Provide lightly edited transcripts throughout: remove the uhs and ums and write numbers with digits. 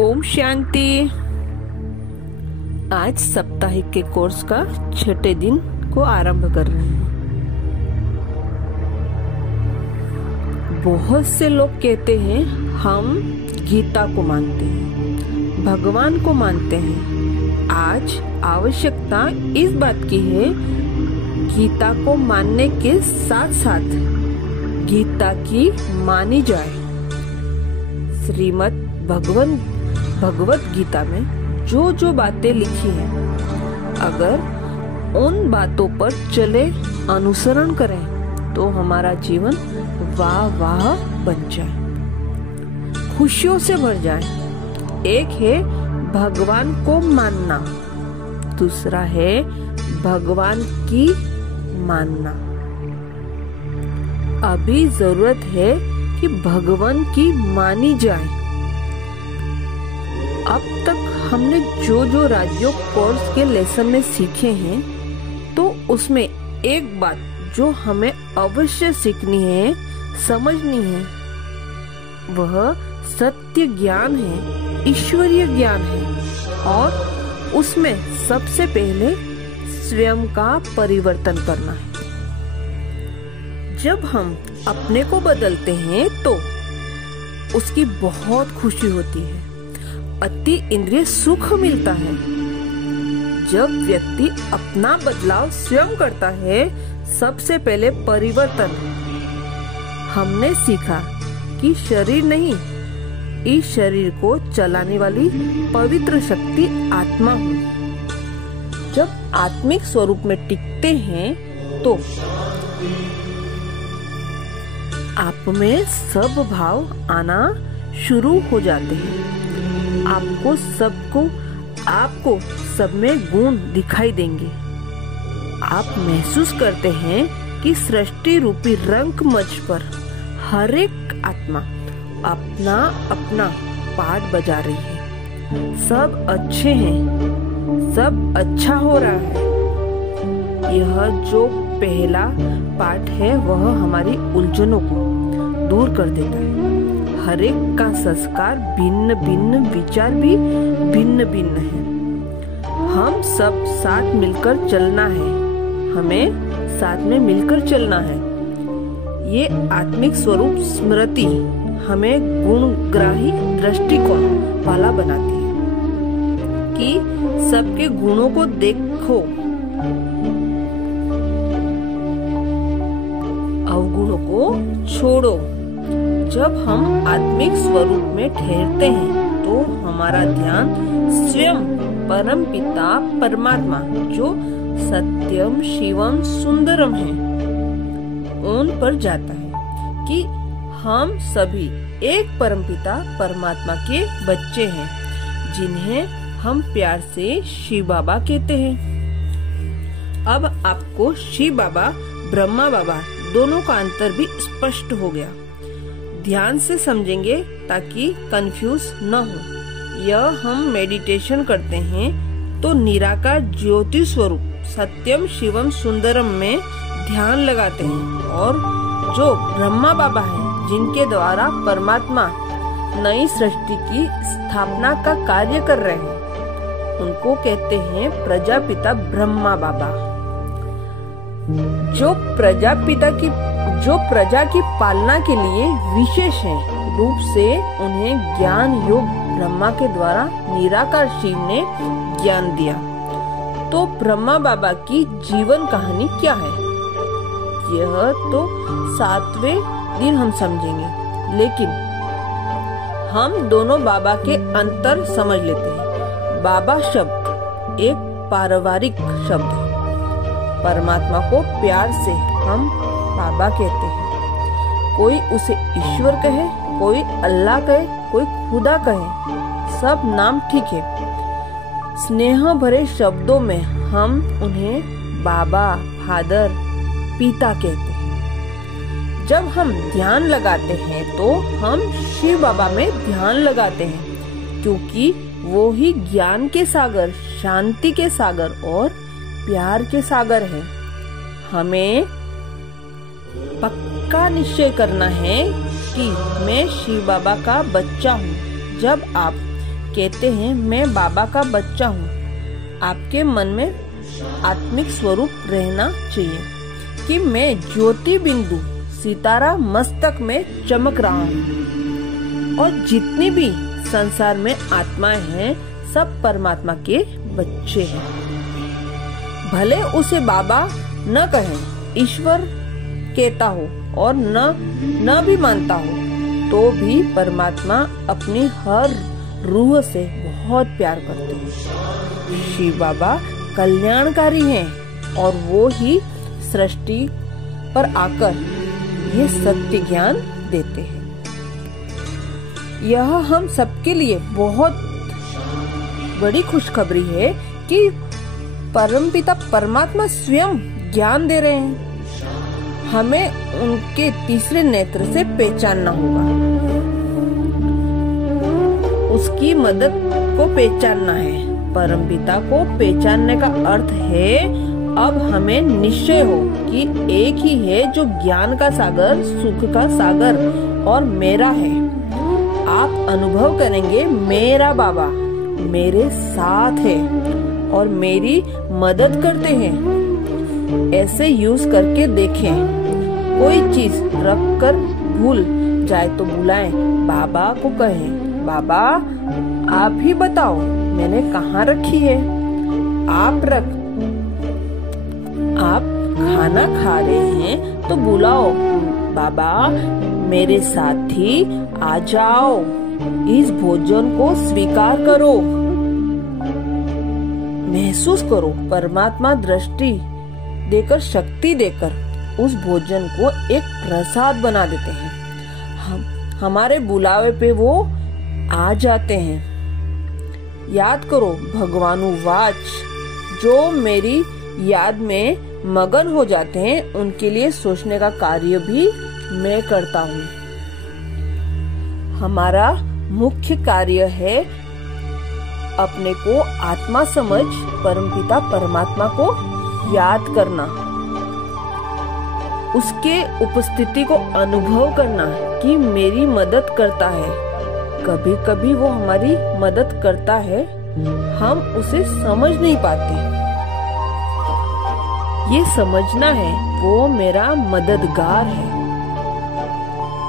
ओम शांति। आज साप्ताहिक के कोर्स का 6ठे दिन को आरंभ कर रहे हैं। बहुत से लोग कहते हैं हम गीता को मानते हैं, भगवान को मानते हैं। आज आवश्यकता इस बात की है, गीता को मानने के साथ साथ गीता की मानी जाए। श्रीमद् भगवत गीता में जो जो बातें लिखी हैं, अगर उन बातों पर चले, अनुसरण करें तो हमारा जीवन वाह वाह बन जाए, खुशियों से भर जाए। एक है भगवान को मानना, दूसरा है भगवान की मानना। अभी जरूरत है कि भगवान की मानी जाए। अब तक हमने जो जो राजयोग कोर्स के लेसन में सीखे हैं, तो उसमें एक बात जो हमें अवश्य सीखनी है, समझनी है, वह सत्य ज्ञान है, ईश्वरीय ज्ञान है। और उसमें सबसे पहले स्वयं का परिवर्तन करना है। जब हम अपने को बदलते हैं तो उसकी बहुत खुशी होती है, अति इंद्रिय सुख मिलता है। जब व्यक्ति अपना बदलाव स्वयं करता है, सबसे पहले परिवर्तन। हमने सीखा कि शरीर नहीं, इस शरीर को चलाने वाली पवित्र शक्ति आत्मा हूँ। जब आत्मिक स्वरूप में टिकते हैं तो आप में सब भाव आना शुरू हो जाते हैं। आपको सब में गुण दिखाई देंगे। आप महसूस करते हैं कि सृष्टि रूपी रंग मंच पर हर एक आत्मा अपना अपना पार्ट बजा रही है। सब अच्छे हैं, सब अच्छा हो रहा है। यह जो पहला पार्ट है, वह हमारी उलझनों को दूर कर देता है। हर एक का संस्कार भिन्न भिन्न, विचार भी भिन्न भिन्न है। हम सब साथ मिलकर चलना है, हमें साथ में मिलकर चलना है। ये आत्मिक स्वरूप स्मृति हमें गुणग्राही दृष्टिकोण वाला बनाती है कि सबके गुणों को देखो, अवगुणों को छोड़ो। जब हम आत्मिक स्वरूप में ठहरते हैं तो हमारा ध्यान स्वयं परम पिता परमात्मा, जो सत्यम शिवम सुंदरम है, उन पर जाता है कि हम सभी एक परम पिता परमात्मा के बच्चे हैं, जिन्हें हम प्यार से शिव बाबा कहते हैं। अब आपको शिव बाबा, ब्रह्मा बाबा दोनों का अंतर भी स्पष्ट हो गया। ध्यान से समझेंगे ताकि कंफ्यूज न हो। यह हम मेडिटेशन करते हैं तो निराकार ज्योति स्वरूप सत्यम शिवम सुंदरम में ध्यान लगाते हैं। और जो ब्रह्मा बाबा है, जिनके द्वारा परमात्मा नई सृष्टि की स्थापना का कार्य कर रहे हैं, उनको कहते हैं प्रजापिता ब्रह्मा बाबा। जो प्रजा की पालना के लिए विशेष रूप से उन्हें ज्ञान योग ब्रह्मा के द्वारा निराकार शिव ने ज्ञान दिया। तो ब्रह्मा बाबा की जीवन कहानी क्या है, यह तो 7वें दिन हम समझेंगे। लेकिन हम दोनों बाबा के अंतर समझ लेते हैं। बाबा शब्द एक पारिवारिक शब्द है। परमात्मा को प्यार से हम बाबा कहते हैं। कोई उसे ईश्वर कहे, कोई अल्लाह कहे, कोई खुदा कहे, सब नाम ठीक है। स्नेह भरे शब्दों में हम उन्हें बाबा, फादर, पिता कहते हैं। जब हम ध्यान लगाते हैं तो हम शिव बाबा में ध्यान लगाते हैं, क्योंकि वो ही ज्ञान के सागर, शांति के सागर और प्यार के सागर है। हमें पक्का निश्चय करना है कि मैं शिव बाबा का बच्चा हूँ। जब आप कहते हैं मैं बाबा का बच्चा हूँ। आपके मन में आत्मिक स्वरूप रहना चाहिए कि मैं ज्योति बिंदु सितारा मस्तक में चमक रहा हूँ और जितनी भी संसार में आत्माएं हैं सब परमात्मा के बच्चे हैं। भले उसे बाबा न कहे, ईश्वर कहता हो और न भी मानता हो, तो भी परमात्मा अपनी हर रूह से बहुत प्यार करते हैं। शिव बाबा कल्याणकारी हैं और वो ही सृष्टि पर आकर ये सत्य ज्ञान देते हैं। यह हम सबके लिए बहुत बड़ी खुशखबरी है कि परमपिता परमात्मा स्वयं ज्ञान दे रहे हैं। हमें उनके तीसरे नेत्र से पहचानना होगा, उसकी मदद को पहचानना है। परमपिता को पहचानने का अर्थ है अब हमें निश्चय हो कि एक ही है जो ज्ञान का सागर, सुख का सागर और मेरा है। आप अनुभव करेंगे मेरा बाबा मेरे साथ है और मेरी मदद करते हैं। ऐसे यूज करके देखें। कोई चीज रख कर भूल जाए तो बुलाएं, बाबा को कहें, बाबा आप ही बताओ मैंने कहाँ रखी है। आप खाना खा रहे हैं तो बुलाओ, बाबा मेरे साथ ही आ जाओ, इस भोजन को स्वीकार करो। महसूस करो परमात्मा दृष्टि देकर, शक्ति देकर उस भोजन को एक प्रसाद बना देते हैं। हमारे बुलावे पे वो आ जाते हैं। याद करो भगवानुवाच, जो मेरी याद में मगन हो जाते हैं उनके लिए सोचने का कार्य भी मैं करता हूँ। हमारा मुख्य कार्य है अपने को आत्मा समझ परमपिता परमात्मा को याद करना, उसके उपस्थिति को अनुभव करना कि मेरी मदद करता है। कभी कभी वो हमारी मदद करता है, हम उसे समझ नहीं पाते। ये समझना है वो मेरा मददगार है।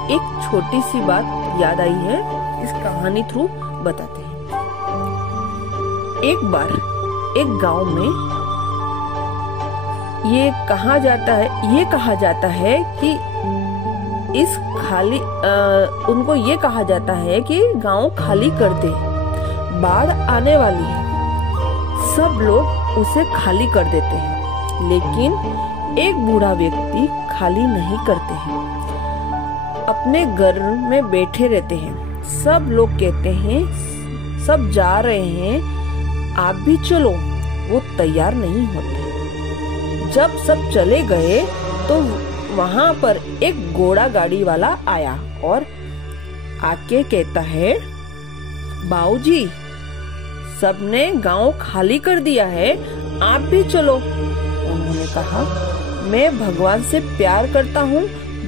एक छोटी सी बात याद आई है, इस कहानी थ्रू बताते हैं। एक बार एक गांव में ये कहा जाता है कि उनको ये कहा जाता है कि गांव खाली कर दे, बाढ़ आने वाली है। सब लोग उसे खाली कर देते हैं, लेकिन एक बूढ़ा व्यक्ति खाली नहीं करते हैं, अपने घर में बैठे रहते हैं। सब लोग कहते हैं सब जा रहे हैं, आप भी चलो, वो तैयार नहीं होते। जब सब चले गए तो वहाँ पर एक घोड़ा गाड़ी वाला आया और आके कहता है, बाऊजी सबने गांव खाली कर दिया है, आप भी चलो। उन्होंने कहा, मैं भगवान से प्यार करता हूँ,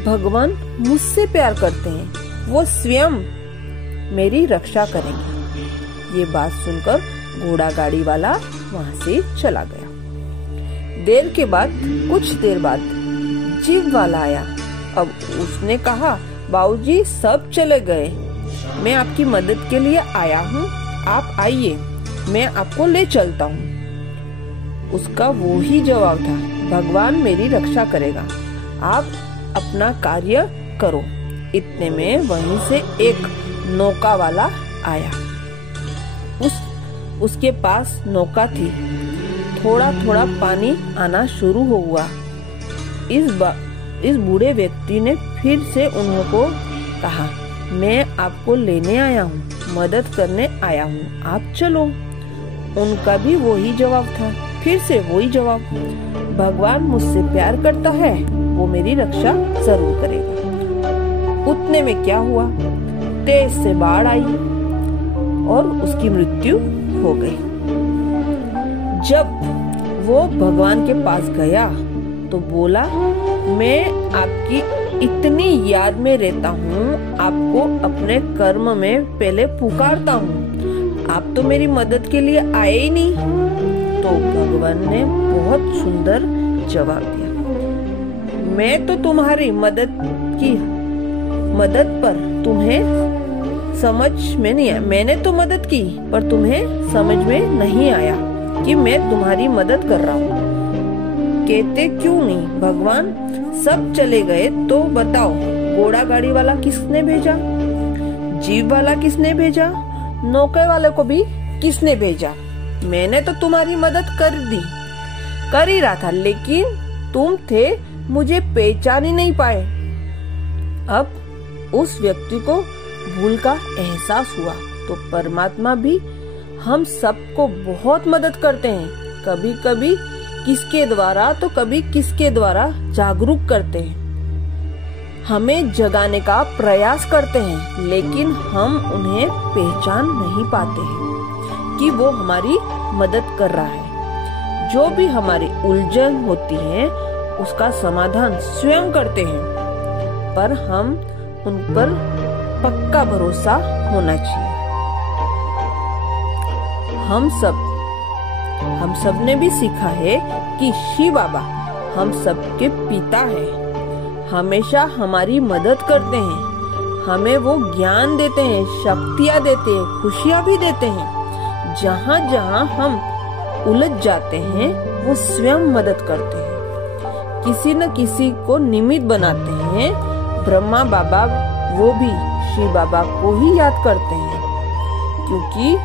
भगवान मुझसे प्यार करते हैं, वो स्वयं मेरी रक्षा करेंगे। ये बात सुनकर घोड़ा गाड़ी वाला वहाँ से चला गया। कुछ देर बाद जीव वाला आया। अब उसने कहा, बाऊजी सब चले गए, मैं आपकी मदद के लिए आया हूँ, आप आइए, मैं आपको ले चलता हूँ। उसका वो ही जवाब था, भगवान मेरी रक्षा करेगा, आप अपना कार्य करो। इतने में वहीं से एक नौका वाला आया। उसके पास नौका थी, थोड़ा थोड़ा पानी आना शुरू हुआ। इस बूढ़े व्यक्ति ने फिर से उनको कहा, मैं आपको लेने आया हूँ, मदद करने आया हूँ, आप चलो। उनका भी वही जवाब था, फिर से वही जवाब, भगवान मुझसे प्यार करता है, वो मेरी रक्षा जरूर करेगा। उतने में क्या हुआ, तेज से बाढ़ आई और उसकी मृत्यु हो गई। जब वो भगवान के पास गया तो बोला, मैं आपकी इतनी याद में रहता हूँ, आपको अपने कर्म में पहले पुकारता हूँ, आप तो मेरी मदद के लिए आए ही नहीं। तो भगवान ने बहुत सुंदर जवाब दिया, मैं तो तुम्हारी मदद पर तुम्हें समझ में नहीं आया। मैंने तो मदद की पर तुम्हें समझ में नहीं आया कि मैं तुम्हारी मदद कर रहा हूँ। कहते क्यों नहीं भगवान, सब चले गए तो बताओ, घोड़ा गाड़ी वाला किसने भेजा, जीप वाला किसने भेजा, नौके वाले को भी किसने भेजा? मैंने तो तुम्हारी मदद कर ही रहा था, लेकिन तुम थे, मुझे पहचान ही नहीं पाए। अब उस व्यक्ति को भूल का एहसास हुआ। तो परमात्मा भी हम सबको बहुत मदद करते हैं, कभी कभी किसके द्वारा तो कभी किसके द्वारा जागरूक करते हैं, हमें जगाने का प्रयास करते हैं, लेकिन हम उन्हें पहचान नहीं पाते हैं कि वो हमारी मदद कर रहा है। जो भी हमारी उलझन होती है उसका समाधान स्वयं करते हैं, पर हम उन पर पक्का भरोसा होना चाहिए। हम सब ने भी सीखा है कि शिव बाबा हम सबके पिता है, हमेशा हमारी मदद करते हैं, हमें वो ज्ञान देते हैं, शक्तियाँ देते हैं, खुशियाँ भी देते हैं। जहाँ जहाँ हम उलझ जाते हैं वो स्वयं मदद करते हैं, किसी न किसी को निमित्त बनाते हैं। ब्रह्मा बाबा वो भी शिव बाबा को ही याद करते हैं, क्योंकि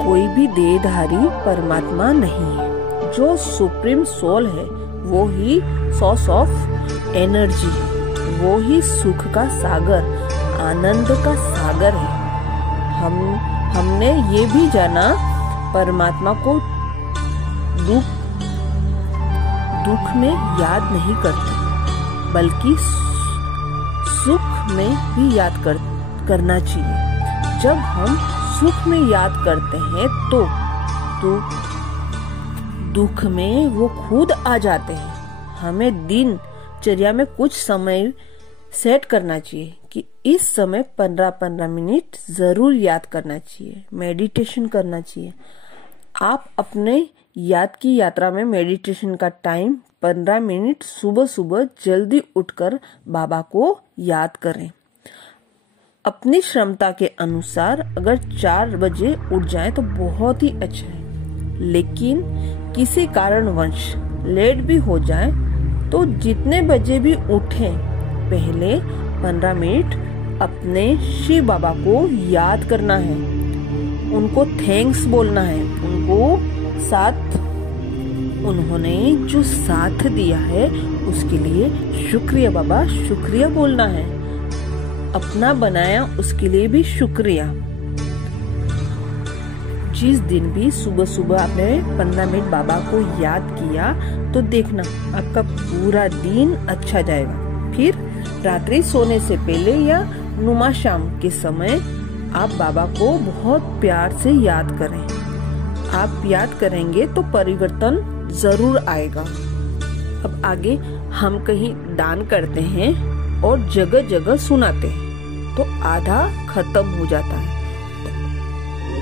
कोई भी देहधारी परमात्मा नहीं है। जो सुप्रीम सोल है वो ही सोर्स ऑफ एनर्जी है, वो ही सुख का सागर, आनंद का सागर है। हमने ये भी जाना परमात्मा को दुख में याद नहीं करते, बल्कि सुख में भी याद करना चाहिए। जब हम सुख में याद करते हैं तो दुख में वो खुद आ जाते हैं। हमें दिनचर्या में कुछ समय सेट करना चाहिए कि इस समय 15-15 मिनट जरूर याद करना चाहिए, मेडिटेशन करना चाहिए। आप अपने याद की यात्रा में मेडिटेशन का टाइम 15 मिनट सुबह सुबह जल्दी उठकर बाबा को याद करें। अपनी क्षमता के अनुसार अगर 4 बजे उठ जाए तो बहुत ही अच्छा है, लेकिन किसी कारणवश लेट भी हो जाए तो जितने बजे भी उठें, पहले 15 मिनट अपने शिव बाबा को याद करना है, उनको थैंक्स बोलना है, उन्होंने जो साथ दिया है उसके लिए शुक्रिया बाबा, शुक्रिया बोलना है। अपना बनाया उसके लिए भी शुक्रिया। जिस दिन भी सुबह सुबह आपने 15 मिनट बाबा को याद किया तो देखना आपका पूरा दिन अच्छा जाएगा। फिर रात्रि सोने से पहले या नुमा शाम के समय आप बाबा को बहुत प्यार से याद करें। आप याद करेंगे तो परिवर्तन जरूर आएगा। अब आगे हम कहीं दान करते हैं और जगह जगह सुनाते हैं तो आधा खत्म हो जाता है,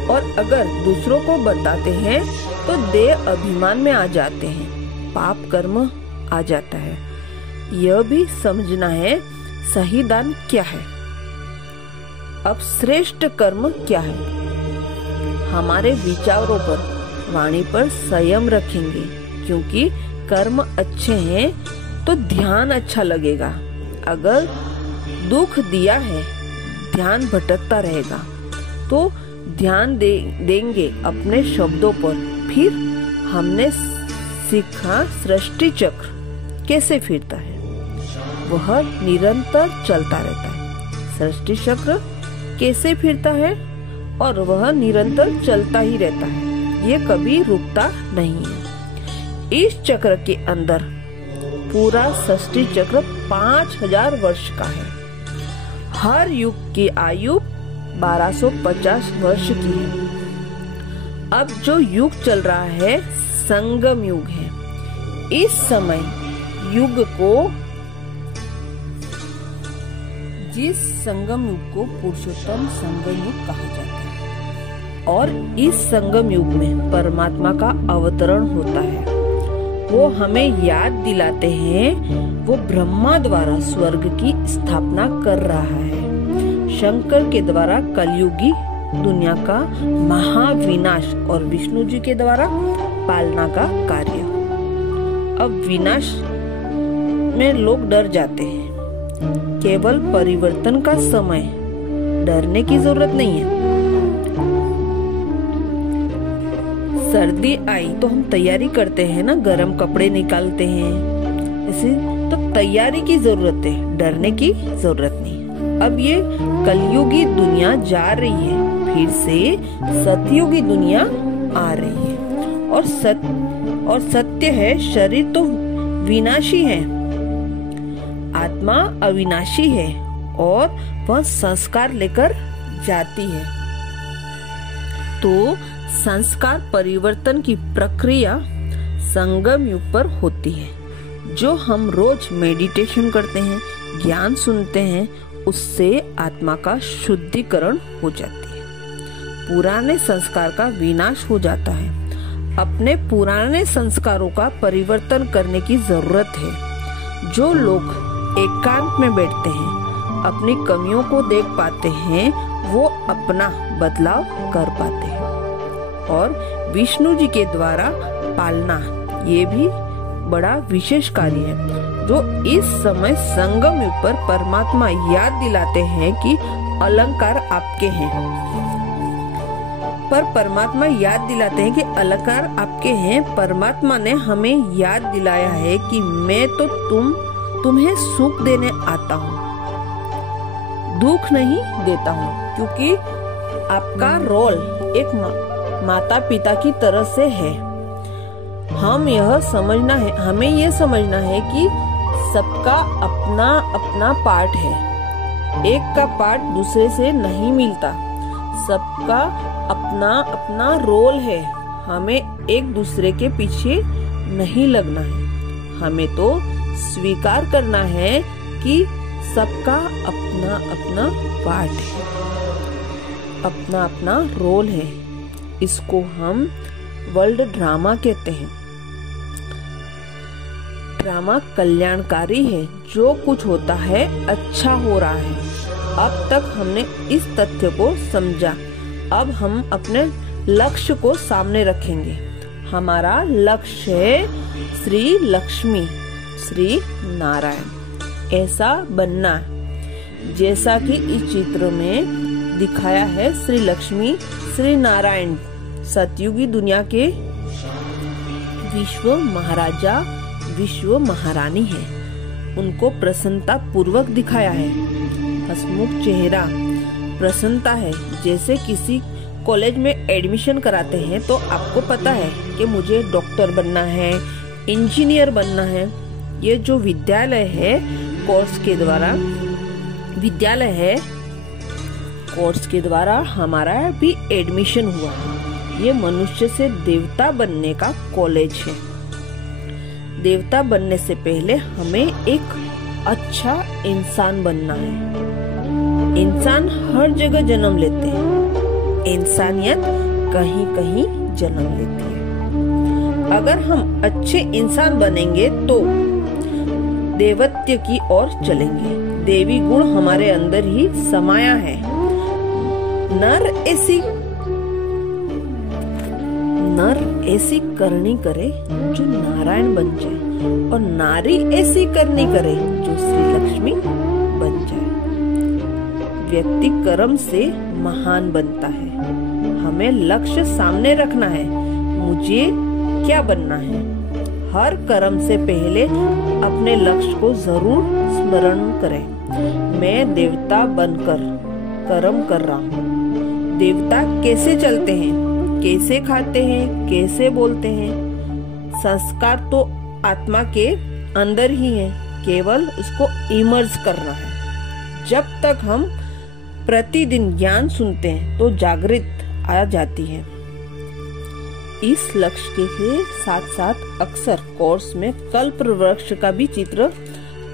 और अगर दूसरों को बताते हैं तो देह अभिमान में आ जाते हैं, पाप कर्म आ जाता है। यह भी समझना है सही दान क्या है। अब श्रेष्ठ कर्म क्या है? हमारे विचारों पर, वाणी पर संयम रखेंगे, क्योंकि कर्म अच्छे हैं तो ध्यान अच्छा लगेगा। अगर दुख दिया है, ध्यान भटकता रहेगा, तो ध्यान देंगे अपने शब्दों पर। फिर हमने सीखा सृष्टि चक्र कैसे फिरता है, वह निरंतर चलता रहता है। सृष्टि चक्र कैसे फिरता है और वह निरंतर चलता ही रहता है, ये कभी रुकता नहीं है। इस चक्र के अंदर पूरा सृष्टि चक्र 5000 वर्ष का है। हर युग की आयु 1250 वर्ष की है। अब जो युग चल रहा है संगम युग है। इस समय युग को, जिस संगम युग को पुरुषोत्तम संगम युग कहा जाता है। और इस संगम युग में परमात्मा का अवतरण होता है। वो हमें याद दिलाते हैं वो ब्रह्मा द्वारा स्वर्ग की स्थापना कर रहा है, शंकर के द्वारा कलयुगी दुनिया का महाविनाश और विष्णु जी के द्वारा पालना का कार्य। अब विनाश में लोग डर जाते हैं, केवल परिवर्तन का समय, डरने की जरूरत नहीं है। सर्दी आई तो हम तैयारी करते हैं ना, गर्म कपड़े निकालते हैं, इसी तो तैयारी की जरूरत है, डरने की जरूरत नहीं। अब ये कलयुगी दुनिया जा रही है, फिर से सतयुगी दुनिया आ रही है। और सत्य है, शरीर तो विनाशी है, आत्मा अविनाशी है और वह संस्कार लेकर जाती है। तो संस्कार परिवर्तन की प्रक्रिया संगम युग पर होती है। जो हम रोज मेडिटेशन करते हैं, ज्ञान सुनते हैं, उससे आत्मा का शुद्धिकरण हो जाती है, पुराने संस्कार का विनाश हो जाता है। अपने पुराने संस्कारों का परिवर्तन करने की जरूरत है। जो लोग एकांत में बैठते हैं, अपनी कमियों को देख पाते हैं, वो अपना बदलाव कर पाते हैं। और विष्णु जी के द्वारा पालना ये भी बड़ा विशेष कार्य है, जो इस समय संगम युग पर परमात्मा याद दिलाते हैं कि अलंकार आपके हैं। पर परमात्मा याद दिलाते हैं कि अलंकार आपके हैं। परमात्मा ने हमें याद दिलाया है कि मैं तो तुम्हें सुख देने आता हूँ, दुख नहीं देता हूँ, क्योंकि आपका रोल एक माता पिता की तरह से है। हमें यह समझना है कि सबका अपना अपना पार्ट है, एक का पार्ट दूसरे से नहीं मिलता, सबका अपना अपना रोल है। हमें एक दूसरे के पीछे नहीं लगना है, हमें तो स्वीकार करना है कि सबका अपना अपना पार्ट है, अपना अपना रोल है। इसको हम वर्ल्ड ड्रामा कहते हैं। ड्रामा कल्याणकारी है, जो कुछ होता है अच्छा हो रहा है। अब तक हमने इस तथ्य को समझा, अब हम अपने लक्ष्य को सामने रखेंगे। हमारा लक्ष्य है श्री लक्ष्मी, श्री नारायण ऐसा बनना, जैसा कि इस चित्र में दिखाया है। श्री लक्ष्मी श्री नारायण सतयुगी दुनिया के विश्व महाराजा विश्व महारानी है, उनको प्रसन्नता पूर्वक दिखाया है। हंसमुख चेहरा, प्रसन्नता है। जैसे किसी कॉलेज में एडमिशन कराते हैं तो आपको पता है कि मुझे डॉक्टर बनना है, इंजीनियर बनना है। ये जो विद्यालय है कोर्स के द्वारा हमारा भी एडमिशन हुआ है। ये मनुष्य से देवता बनने का कॉलेज है। देवता बनने से पहले हमें एक अच्छा इंसान बनना है। इंसान हर जगह जन्म लेते हैं, इंसानियत कहीं कहीं जन्म लेती है। अगर हम अच्छे इंसान बनेंगे तो देवत्व की ओर चलेंगे। देवी गुण हमारे अंदर ही समाया है। नर ऐसी करनी करे जो नारायण बन जाए, और नारी ऐसी करनी करे जो श्री लक्ष्मी बन जाए। व्यक्ति कर्म से महान बनता है। हमें लक्ष्य सामने रखना है, मुझे क्या बनना है। हर कर्म से पहले अपने लक्ष्य को जरूर स्मरण करें। मैं देवता बनकर कर्म कर रहा हूँ। देवता कैसे चलते हैं, कैसे खाते हैं, कैसे बोलते हैं? संस्कार तो आत्मा के अंदर ही है, केवल उसको इमर्ज करना है। जब तक हम प्रतिदिन ज्ञान सुनते हैं तो जागृत आ जाती है। इस लक्ष्य के साथ साथ अक्सर कोर्स में कल्प वृक्ष का भी चित्र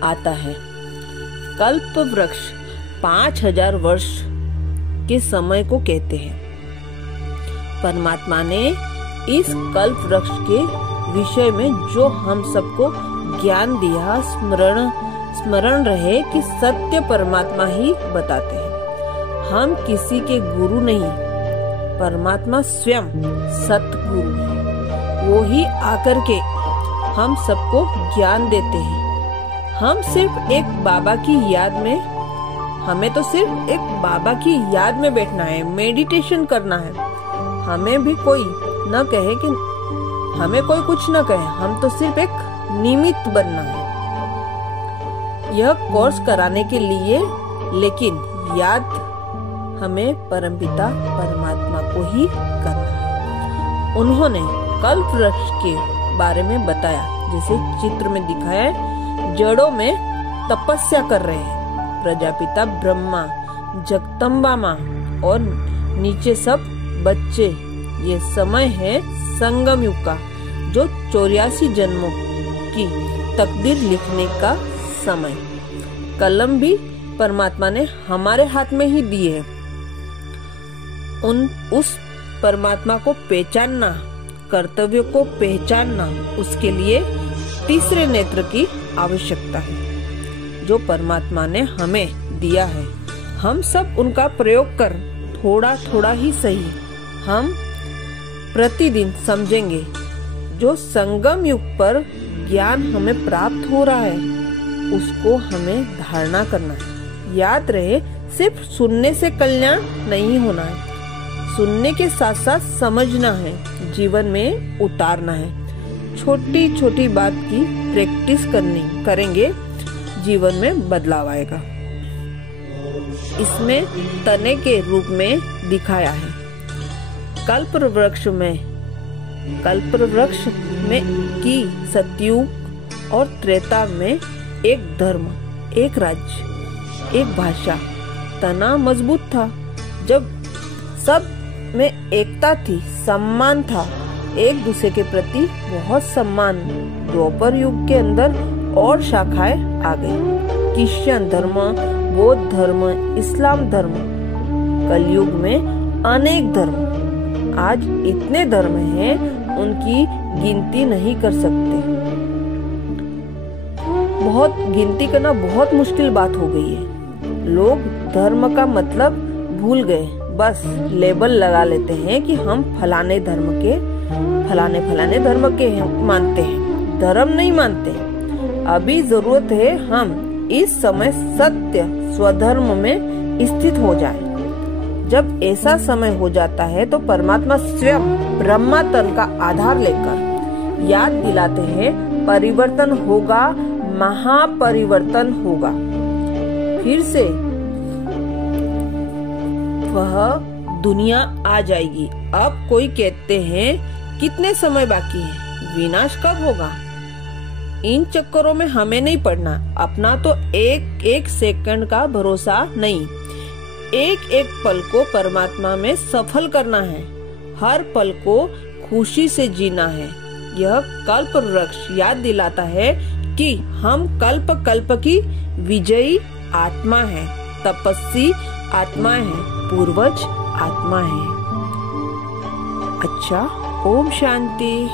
आता है। कल्प वृक्ष 5000 वर्ष के समय को कहते हैं। परमात्मा ने इस कल्प वृक्ष के विषय में जो हम सबको ज्ञान दिया, स्मरण रहे कि सत्य परमात्मा ही बताते हैं। हम किसी के गुरु नहीं, परमात्मा स्वयं सतगुरु है। वो ही आकर के हम सबको ज्ञान देते हैं। हम सिर्फ एक बाबा की याद में, हमें तो सिर्फ एक बाबा की याद में बैठना है, मेडिटेशन करना है। हमें भी कोई न कहे कि हमें कोई कुछ न कहे, हम तो सिर्फ एक निमित्त बनना है यह कोर्स कराने के लिए। लेकिन याद हमें परमपिता परमात्मा को ही करना है। उन्होंने कल्प वृक्ष के बारे में बताया, जैसे चित्र में दिखाया है। जड़ों में तपस्या कर रहे हैं प्रजापिता ब्रह्मा, जगदम्बा माँ और नीचे सब बच्चे। ये समय है संगम युग का, जो 84 जन्मों की तकदीर लिखने का समय। कलम भी परमात्मा ने हमारे हाथ में ही दी है। उस परमात्मा को पहचानना, कर्तव्य को पहचानना, उसके लिए तीसरे नेत्र की आवश्यकता है जो परमात्मा ने हमें दिया है। हम सब उनका प्रयोग कर थोड़ा थोड़ा ही सही हम प्रतिदिन समझेंगे। जो संगम युग पर ज्ञान हमें प्राप्त हो रहा है उसको हमें धारणा करना है। याद रहे, सिर्फ सुनने से कल्याण नहीं होना है, सुनने के साथ साथ समझना है, जीवन में उतारना है। छोटी छोटी बात की प्रैक्टिस करेंगे, जीवन में बदलाव आएगा। इसमें तने के रूप में दिखाया है। कल्प वृक्ष में की सतयुग और त्रेता में एक धर्म, एक राज्य, एक भाषा। तना मजबूत था, जब सब में एकता थी, सम्मान था, एक दूसरे के प्रति बहुत सम्मान। द्वापर युग के अंदर और शाखाएं आ गई, क्रिश्चियन धर्म, बौद्ध धर्म, इस्लाम धर्म। कलयुग में अनेक धर्म, आज इतने धर्म हैं उनकी गिनती नहीं कर सकते। बहुत गिनती करना बहुत मुश्किल बात हो गई है। लोग धर्म का मतलब भूल गए, बस लेबल लगा लेते हैं कि हम फलाने धर्म के मानते हैं, धर्म नहीं मानते। अभी जरूरत है हम इस समय सत्य स्वधर्म में स्थित हो जाएं। जब ऐसा समय हो जाता है तो परमात्मा स्वयं ब्रह्मा तन का आधार लेकर याद दिलाते हैं, परिवर्तन होगा, महापरिवर्तन होगा। फिर से वह दुनिया आ जाएगी। अब कोई कहते हैं कितने समय बाकी है, विनाश कब होगा? इन चक्करों में हमें नहीं पड़ना। अपना तो एक एक सेकंड का भरोसा नहीं, एक एक पल को परमात्मा में सफल करना है। हर पल को खुशी से जीना है। यह कल्प वृक्ष याद दिलाता है कि हम कल्प कल्प की विजयी आत्मा है, तपस्वी आत्मा है, पूर्वज आत्मा है। अच्छा, ओम शांति।